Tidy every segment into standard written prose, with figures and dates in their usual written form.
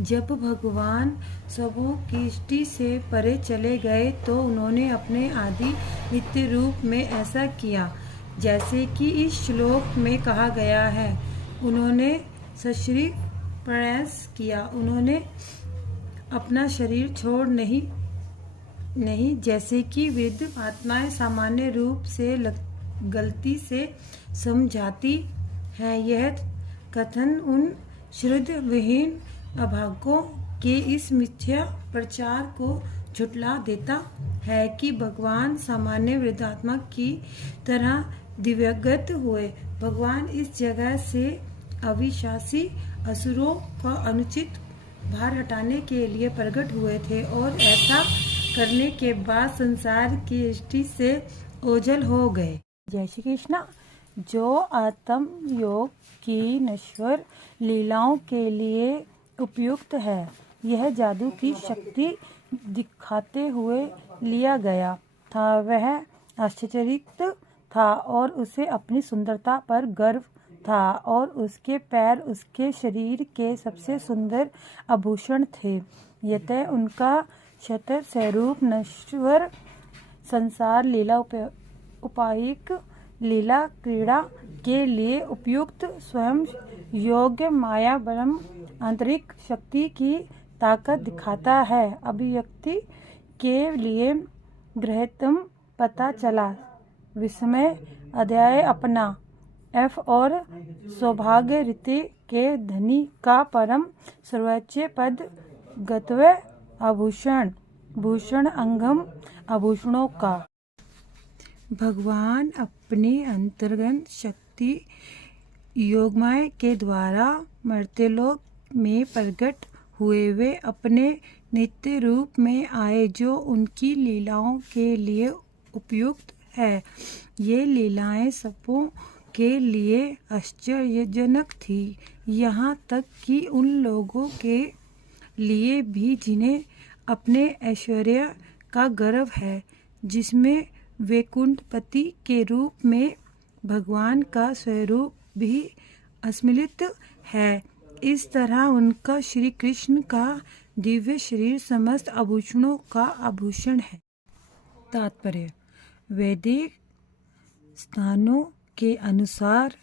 जब भगवान सबों की दृष्टि से परे चले गए तो उन्होंने अपने आदि नित्य रूप में ऐसा किया जैसे कि इस श्लोक में कहा गया है। उन्होंने सशरीर प्रयास किया, उन्होंने अपना शरीर छोड़ नहीं जैसे कि वृद्ध आत्माएं सामान्य रूप से गलती से समझाती है। यह कथन उन श्रद्ध विहीन अभागों के इस मिथ्या प्रचार को झुठला देता है कि भगवान सामान्य वृद्धात्मा की तरह दिव्यगत हुए। भगवान इस जगह से अविश्वासी असुरों का अनुचित भार हटाने के लिए प्रकट हुए थे और ऐसा करने के बाद संसार की दृष्टि से ओझल हो गए। जय श्री कृष्णा। जो आत्म योग की नश्वर लीलाओं के लिए उपयुक्त है, यह जादू की शक्ति दिखाते हुए लिया गया था। वह आश्चर्यचकित था और उसे अपनी सुंदरता पर गर्व था और उसके पैर उसके शरीर के सबसे सुंदर आभूषण थे। यतः उनका क्षत्र स्वरूप नश्वर संसार लीला उपायिक लीला क्रीड़ा के लिए उपयुक्त स्वयं योग्य माया ब्रह्म आंतरिक शक्ति की ताकत दिखाता है। अभिव्यक्ति के लिए गृहतम पता चला विस्मय अध्याय अपना F और सौभाग्य रीति के धनी का परम सर्वोच्च पद गतव्य आभूषण भूषण अंगम आभूषणों का। भगवान अपनी अंतर्गत शक्ति योगमाया के द्वारा मर्त्यलोक में प्रकट हुए। वे अपने नित्य रूप में आए जो उनकी लीलाओं के लिए उपयुक्त है। ये लीलाएं सबों के लिए आश्चर्यजनक थी, यहाँ तक कि उन लोगों के लिए भी जिन्हें अपने ऐश्वर्य का गर्व है, जिसमें वैकुंठपति के रूप में भगवान का स्वरूप भी सम्मिलित है। इस तरह उनका श्री कृष्ण का दिव्य शरीर समस्त आभूषणों का आभूषण है। तात्पर्य: वैदिक स्थानों के अनुसार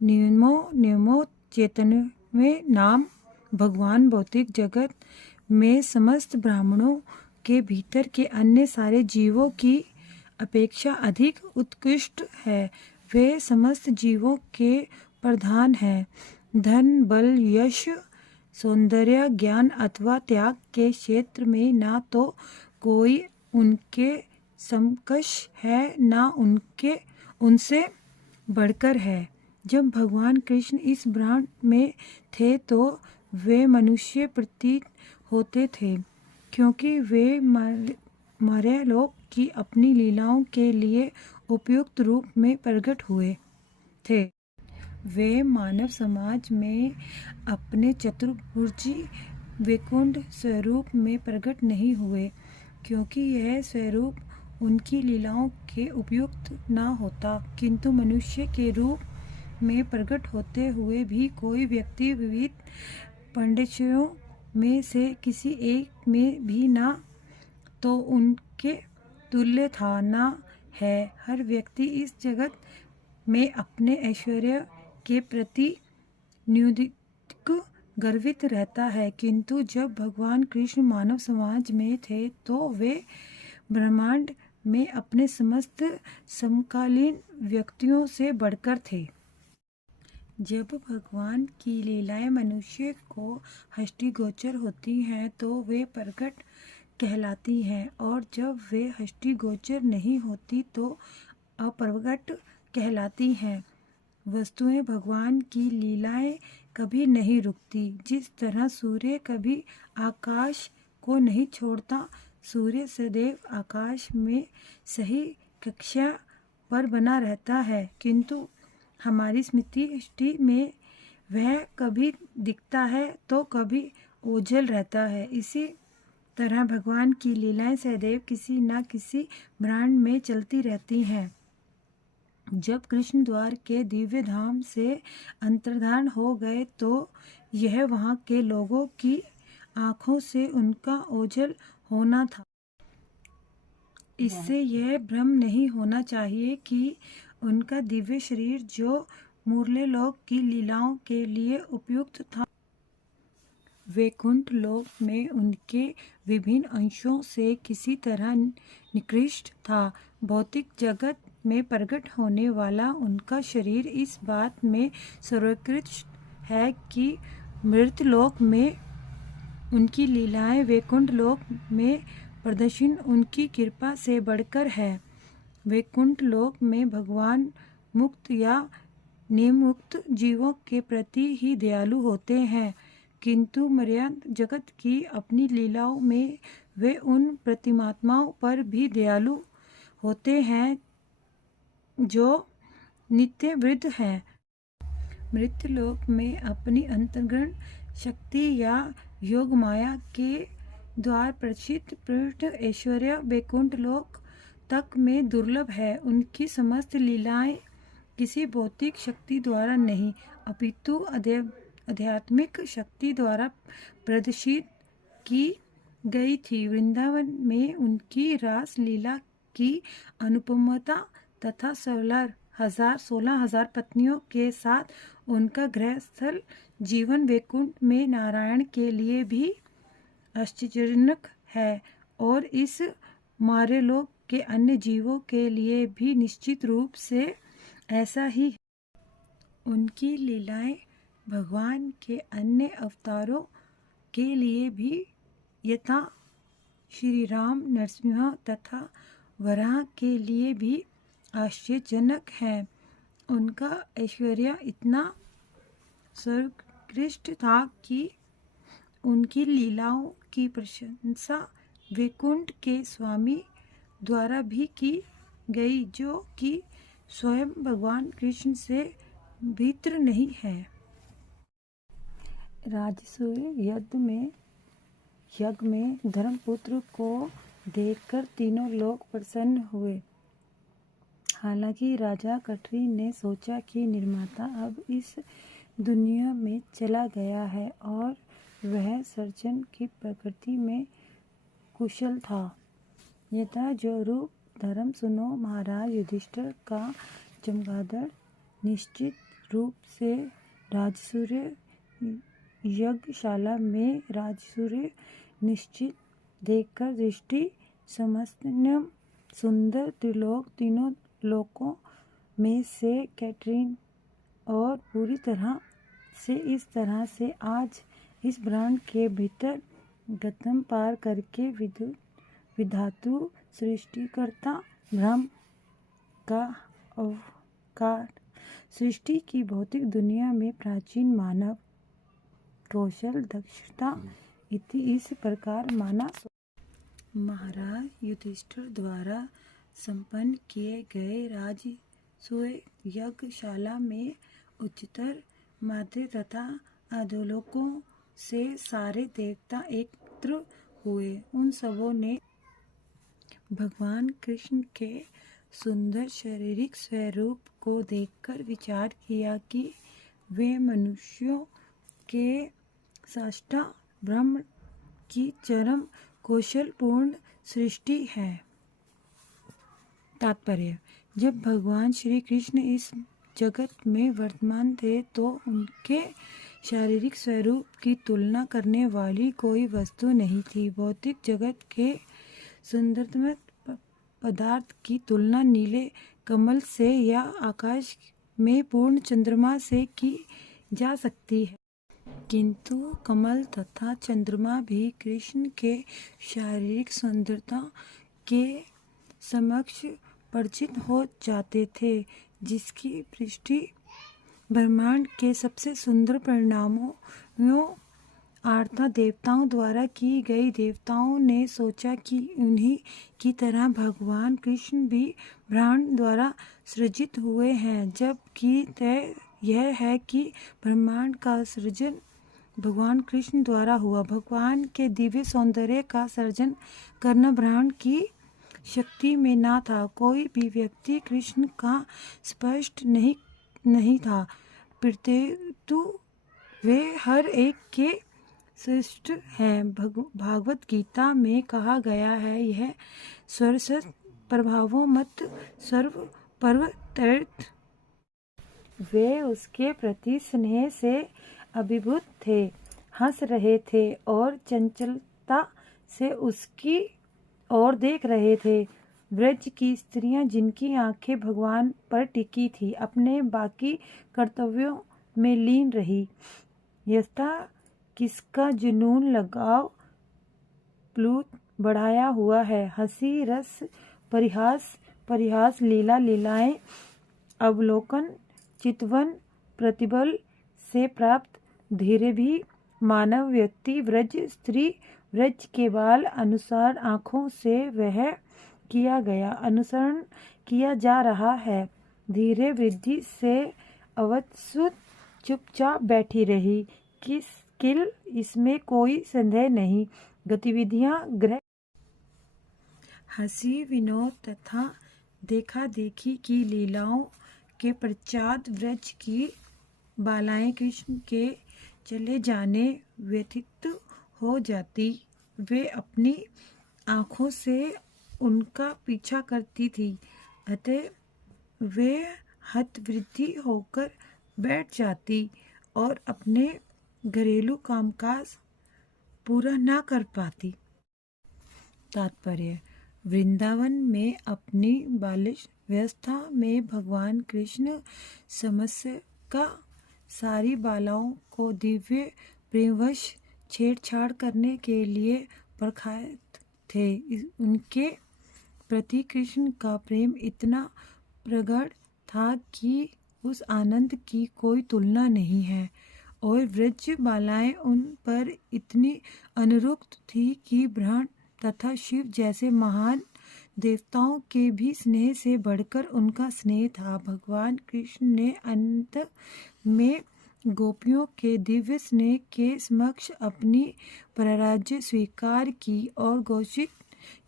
नियमों चैतन्य नाम भगवान भौतिक जगत में समस्त ब्राह्मणों के भीतर के अन्य सारे जीवों की अपेक्षा अधिक उत्कृष्ट है। वे समस्त जीवों के प्रधान हैं। धन, बल, यश, सौंदर्य, ज्ञान अथवा त्याग के क्षेत्र में ना तो कोई उनके समकक्ष है, ना उनसे बढ़कर है। जब भगवान कृष्ण इस ब्रह्मांड में थे तो वे मनुष्य प्रतीत होते थे, क्योंकि वे मर्त्यलोक की अपनी लीलाओं के लिए उपयुक्त रूप में प्रकट हुए थे। वे मानव समाज में अपने चतुर्भुजी वैकुंठ स्वरूप में प्रकट नहीं हुए, क्योंकि यह स्वरूप उनकी लीलाओं के उपयुक्त न होता। किंतु मनुष्य के रूप में प्रकट होते हुए भी कोई व्यक्ति विविध पंडितों में से किसी एक में भी ना तो उनके तुल्य था, ना है। हर व्यक्ति इस जगत में अपने ऐश्वर्य के प्रति न्यूनतम गर्वित रहता है, किंतु जब भगवान कृष्ण मानव समाज में थे तो वे ब्रह्मांड में अपने समस्त समकालीन व्यक्तियों से बढ़कर थे। जब भगवान की लीलाएं मनुष्य को हष्टिगोचर होती हैं तो वे प्रकट कहलाती हैं, और जब वे हष्टिगोचर नहीं होती तो अप्रकट कहलाती हैं। वस्तुएं भगवान की लीलाएं कभी नहीं रुकती। जिस तरह सूर्य कभी आकाश को नहीं छोड़ता, सूर्य सदैव आकाश में सही कक्षा पर बना रहता है, किंतु हमारी स्मृति दृष्टि में वह कभी दिखता है तो कभी ओझल रहता है। इसी तरह भगवान की लीलाएं सदैव किसी न किसी ब्रह्मांड में चलती रहती हैं। जब कृष्ण द्वार के दिव्य धाम से अंतर्धान हो गए तो यह वहाँ के लोगों की आँखों से उनका ओझल होना था। इससे यह भ्रम नहीं होना चाहिए कि उनका दिव्य शरीर जो मुरलीलोक की लीलाओं के लिए उपयुक्त था, वैकुंठ लोक में उनके विभिन्न अंशों से किसी तरह निकृष्ट था। भौतिक जगत में प्रकट होने वाला उनका शरीर इस बात में सर्वोत्कृष्ट है कि मृतलोक में उनकी लीलाएं वैकुंठ लोक में प्रदर्शन उनकी कृपा से बढ़कर है। वैकुंठ लोक में भगवान मुक्त या निमुक्त जीवों के प्रति ही दयालु होते हैं, किंतु मर्याद जगत की अपनी लीलाओं में वे उन प्रतिमात्माओं पर भी दयालु होते हैं जो नित्य वृद्ध हैं। मृतलोक में अपनी अंतर्गण शक्ति या योग माया के द्वारा प्रचित पृष्ठ ऐश्वर्य वैकुंठ लोक तक में दुर्लभ है। उनकी समस्त लीलाएं किसी भौतिक शक्ति द्वारा नहीं, अपितु आध्यात्मिक शक्ति द्वारा प्रदर्शित की गई थी। वृंदावन में उनकी रास लीला की अनुपमता तथा 16,000 पत्नियों के साथ उनका गृहस्थल जीवन वैकुंठ में नारायण के लिए भी आश्चर्यजनक है और इस मार्यलोक के अन्य जीवों के लिए भी निश्चित रूप से ऐसा ही है। उनकी लीलाएं भगवान के अन्य अवतारों के लिए भी यथा श्री राम, नरसिंह तथा वराह के लिए भी आश्चर्यजनक है। उनका ऐश्वर्य इतना सर्वोत्कृष्ट था कि उनकी लीलाओं की प्रशंसा वैकुंठ के स्वामी द्वारा भी की गई, जो कि स्वयं भगवान कृष्ण से भिन्न नहीं है। राजसूय यज्ञ में धर्मपुत्र को देखकर तीनों लोग प्रसन्न हुए। हालांकि राजा कटरी ने सोचा कि निर्माता अब इस दुनिया में चला गया है और वह सर्जन की प्रकृति में कुशल था। यथा जो रूप धर्म सुनो महाराज युधिष्ठिर का चमगादड़ निश्चित रूप से राजसूय यज्ञशाला में राजसूय निश्चित देखकर दृष्टि समस्तन्यम सुंदर त्रिलोक तीनों लोकों में से कैटरीन और पूरी तरह से इस तरह से आज इस ब्रह्मांड के भीतर गतम पार करके विधातु सृष्टिकर्ता ब्रह्म का अवतार सृष्टि की भौतिक दुनिया में प्राचीन मानव कौशल दक्षता इति इस प्रकार माना। महाराज युधिष्ठिर द्वारा संपन्न किए गए राजसूय यज्ञशाला में उच्चतर मध्य तथा अधोलोकों से सारे देवता एकत्र हुए। उन सबों ने भगवान कृष्ण के सुंदर शारीरिक स्वरूप को देखकर विचार किया कि वे मनुष्यों के साष्टा ब्रह्म की चरम कौशलपूर्ण सृष्टि है। तात्पर्य: जब भगवान श्री कृष्ण इस जगत में वर्तमान थे तो उनके शारीरिक स्वरूप की तुलना करने वाली कोई वस्तु नहीं थी। भौतिक जगत के सुंदरतम पदार्थ की तुलना नीले कमल से या आकाश में पूर्ण चंद्रमा से की जा सकती है, किंतु कमल तथा चंद्रमा भी कृष्ण के शारीरिक सुंदरता के समक्ष परिचित हो जाते थे, जिसकी पुष्टि ब्रह्मांड के सबसे सुंदर परिणामों आर्था देवताओं द्वारा की गई। देवताओं ने सोचा कि उन्हीं की तरह भगवान कृष्ण भी ब्रह्मांड द्वारा सृजित हुए हैं, जबकि तय यह है कि ब्रह्मांड का सृजन भगवान कृष्ण द्वारा हुआ। भगवान के दिव्य सौंदर्य का सर्जन करना ब्रह्मांड की शक्ति में ना था। कोई भी व्यक्ति कृष्ण का स्पष्ट नहीं था, प्रत्युत वे हर एक के श्रेष्ठ हैं। भागवत गीता में कहा गया है, यह स्वरसत प्रभावों मत सर्व पर्व तीर्थ। वे उसके प्रति स्नेह से अभिभूत थे, हंस रहे थे और चंचलता से उसकी ओर देख रहे थे। ब्रज की स्त्रियां, जिनकी आंखें भगवान पर टिकी थी, अपने बाकी कर्तव्यों में लीन रही। यथा किसका जुनून लगाव प्लुत बढ़ाया हुआ है, हंसी रस परिहास लीलाएं अवलोकन चितवन प्रतिबल से प्राप्त धीरे भी मानव व्यक्ति व्रज स्त्री व्रज के बाल अनुसार आँखों से वह किया गया अनुसरण किया जा रहा है। धीरे वृद्धि से अवत्सुत चुपचाप बैठी रही। किल इसमें कोई संदेह नहीं। गतिविधियां ग्रह हंसी विनोद तथा देखा देखी की लीलाओं के पश्चात व्रज की बालाएं कृष्ण के चले जाने व्यथित हो जाती। वे अपनी आँखों से उनका पीछा करती थी, अतः वे हतवृद्धि होकर बैठ जाती और अपने घरेलू कामकाज पूरा न कर पाती। तात्पर्य: वृंदावन में अपनी बाल्यावस्था में भगवान कृष्ण समस्त सारी बालाओं को दिव्य प्रेमवश छेड़छाड़ करने के लिए प्रख्यात थे। उनके प्रति कृष्ण का प्रेम इतना प्रगाढ़ था कि उस आनंद की कोई तुलना नहीं है, और व्रज बालाएं उन पर इतनी अनुरक्त थी कि ब्रह्मा तथा शिव जैसे महान देवताओं के भी स्नेह से बढ़कर उनका स्नेह था। भगवान कृष्ण ने अंत में गोपियों के दिव्य स्नेह के समक्ष अपनी पराजय स्वीकार की और घोषित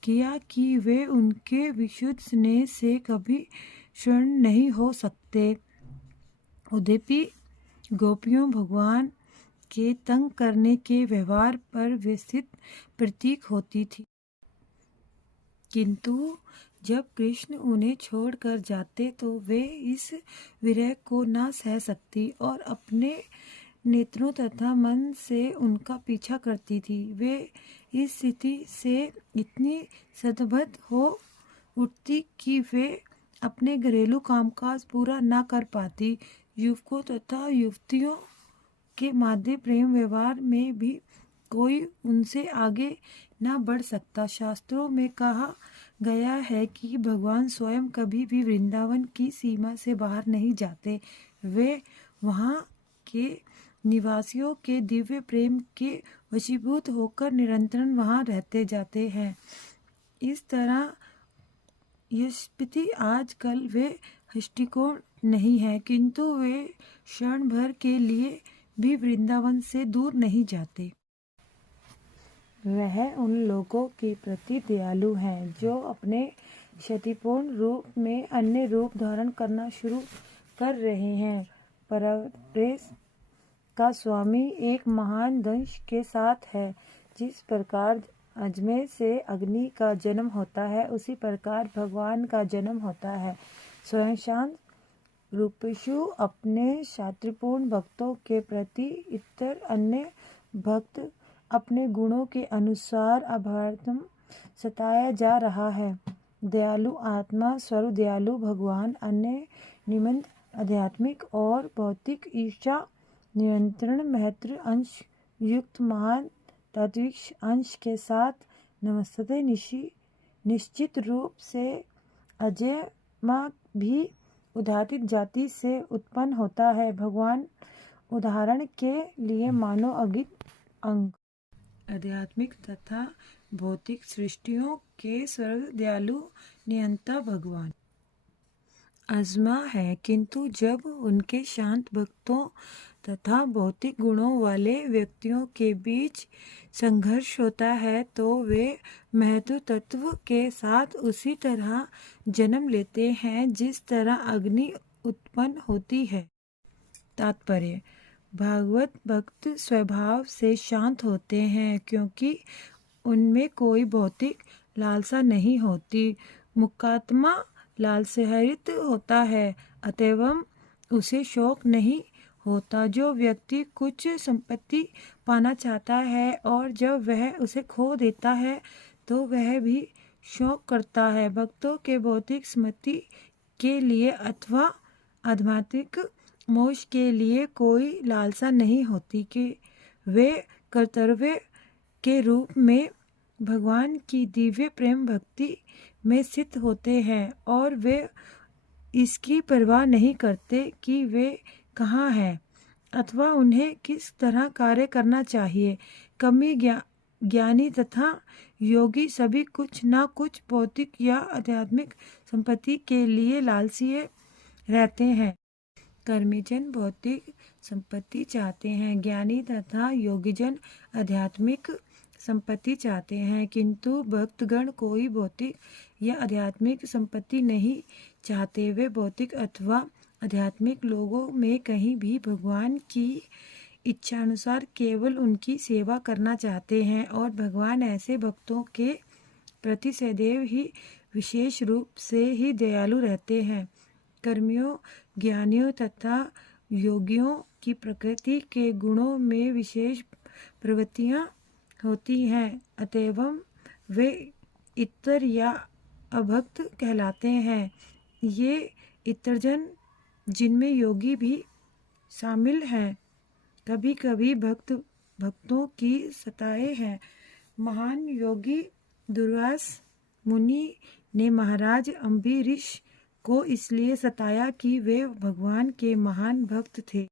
किया कि वे उनके विशुद्ध स्नेह से कभी क्षण नहीं हो सकते। यद्यपि गोपियों भगवान के तंग करने के व्यवहार पर व्यथित प्रतीक होती थी, किंतु जब कृष्ण उन्हें छोड़कर जाते तो वे इस विरह को न सह सकती और अपने नेत्रों तथा मन से उनका पीछा करती थी। वे इस स्थिति से इतनी सतबद्ध हो उठती कि वे अपने घरेलू कामकाज पूरा न कर पाती। युवकों तथा युवतियों के माध्य प्रेम व्यवहार में भी कोई उनसे आगे न बढ़ सकता। शास्त्रों में कहा गया है कि भगवान स्वयं कभी भी वृंदावन की सीमा से बाहर नहीं जाते। वे वहाँ के निवासियों के दिव्य प्रेम के वशीभूत होकर निरंतर वहाँ रहते जाते हैं। इस तरह यद्यपि आजकल वे हष्टिकोण नहीं है, किंतु वे क्षण भर के लिए भी वृंदावन से दूर नहीं जाते। वह उन लोगों के प्रति दयालु हैं जो अपने क्षतिपूर्ण रूप में अन्य रूप धारण करना शुरू कर रहे हैं। परवरेश का स्वामी एक महान दंश के साथ है। जिस प्रकार अजमेर से अग्नि का जन्म होता है, उसी प्रकार भगवान का जन्म होता है। स्वयं शांत रूपेशु अपने शास्त्रपूर्ण भक्तों के प्रति इतर अन्य भक्त अपने गुणों के अनुसार अभ्यर्थम सताया जा रहा है। दयालु आत्मा स्वरूप दयालु भगवान अन्य निमित्त आध्यात्मिक और भौतिक ईर्षा नियंत्रण महत्व अंश युक्त महान तात्विक अंश के साथ नमस्ते निश्चित रूप से अजय माँ भी उदात्त जाति से उत्पन्न होता है। भगवान उदाहरण के लिए मानो अगित अंग आध्यात्मिक तथा भौतिक सृष्टियों के सर्व दयालु नियंता भगवान आजमा है, किंतु जब उनके शांत भक्तों तथा भौतिक गुणों वाले व्यक्तियों के बीच संघर्ष होता है तो वे महत्व तत्व के साथ उसी तरह जन्म लेते हैं जिस तरह अग्नि उत्पन्न होती है। तात्पर्य: भागवत भक्त स्वभाव से शांत होते हैं, क्योंकि उनमें कोई भौतिक लालसा नहीं होती। मुक्तात्मा लालसारहित होता है, अतएव उसे शोक नहीं होता। जो व्यक्ति कुछ संपत्ति पाना चाहता है और जब वह उसे खो देता है तो वह भी शोक करता है। भक्तों के भौतिक स्मृति के लिए अथवा आध्यात्मिक मोक्ष के लिए कोई लालसा नहीं होती कि वे कर्तव्य के रूप में भगवान की दिव्य प्रेम भक्ति में स्थित होते हैं और वे इसकी परवाह नहीं करते कि वे कहाँ हैं अथवा उन्हें किस तरह कार्य करना चाहिए। कमी ज्ञानी तथा योगी सभी कुछ ना कुछ भौतिक या आध्यात्मिक संपत्ति के लिए लालसी रहते हैं। कर्मीजन भौतिक संपत्ति चाहते हैं, ज्ञानी तथा योगीजन आध्यात्मिक संपत्ति चाहते हैं, किंतु भक्तगण कोई भौतिक या आध्यात्मिक संपत्ति नहीं चाहते। वे भौतिक अथवा आध्यात्मिक लोगों में कहीं भी भगवान की इच्छानुसार केवल उनकी सेवा करना चाहते हैं और भगवान ऐसे भक्तों के प्रति सदैव ही विशेष रूप से ही दयालु रहते हैं। कर्मियों, ज्ञानियों तथा योगियों की प्रकृति के गुणों में विशेष प्रवृत्तियां होती हैं, अतएव वे इतर या अभक्त कहलाते हैं। ये इतरजन, जिनमें योगी भी शामिल हैं, कभी कभी भक्तों की सताए हैं। महान योगी दुर्वास मुनि ने महाराज अम्बरीश को इसलिए सताया कि वे भगवान के महान भक्त थे।